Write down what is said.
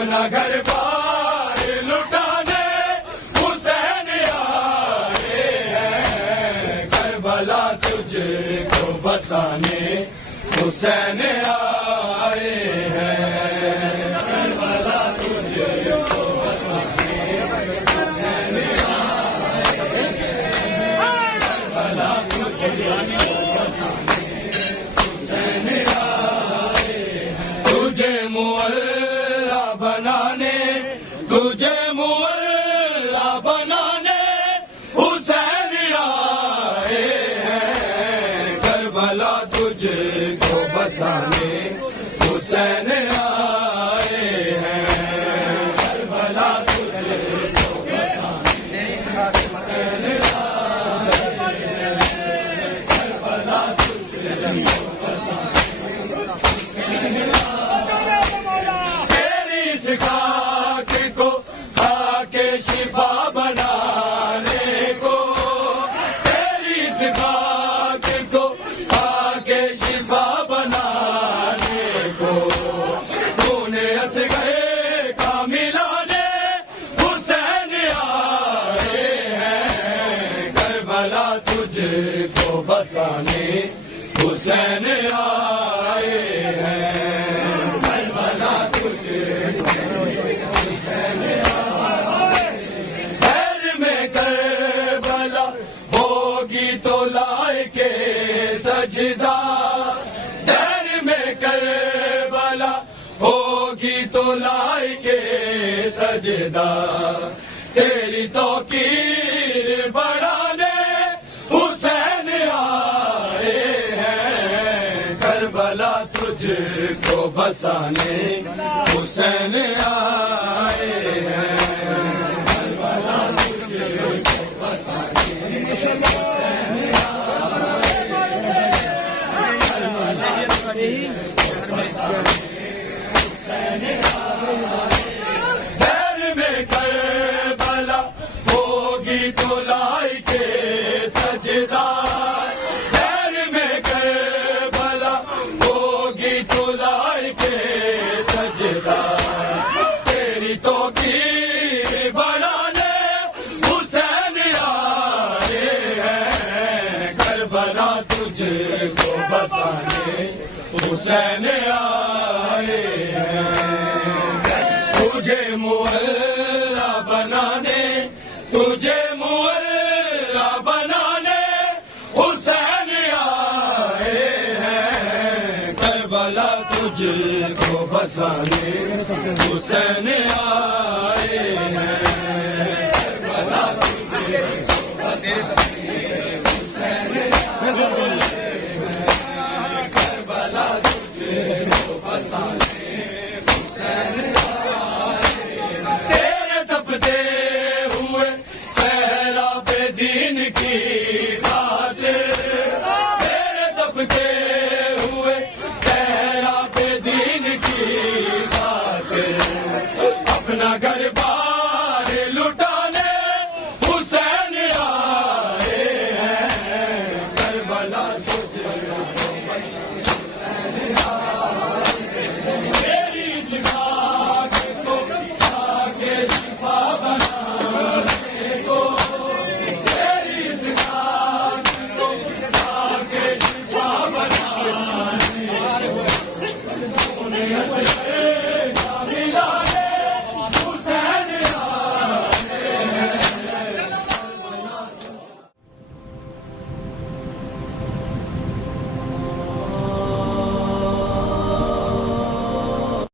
اپنا گھر بار لٹانے حسین آئے ہیں، کربلا تجھ کو بسانے حسین آئے ہیں، کربلا تجھ کو بسانے حسین آئے ہیں، کربلا تجھ کو بسانے حسین آئے ہیں، تجھے معلا بنانے، تجھے معلا بنانے حسین آئے ہیں، کربلا تجھ کو بسانے حسین آئے ہیں، کربلا تجھ کو بسانے حسین آئے ہیں، کربلا تجھ کو بسانے حسین آئے، تیری اس خاک کو خاک شفا بنانے کو، تیری اس خاک کو خاک شفا بنانے کو، تو نے اصغر کاملانے حسین آئے ہیں، کربلا تجھ کو بسانے حسین آئے ہیں، کربلا تجھ کو حسین آئے ہیں، خیر میں کربلا ہوگی تو لائے کے سجدہ، خیر میں کربلا ہوگی تو لائے کے سجدہ، تیری توقیر بڑھانے حسین آئے ہیں، کربلا تجھ کو بسانے حسین آئے ہیں، کربلا تجھ کو بسانے حسین آئے ہیں، کربلا تجھ کو بسانے حسین آئے ہیں، خیر میں کربلا ہوگی تو لائے کے سجدہ، خیر میں کربلا ہوگی تو لائے کے سجدہ، تیری توقیر بڑھانے حسین آئے ہیں، کربلا تجھ کو بسانے حسین آئے ہیں، تجھے معلا بنانے، تجھے معلا بنانے حسین آئے ہیں، کربلا تجھ کو بسانے حسین آئے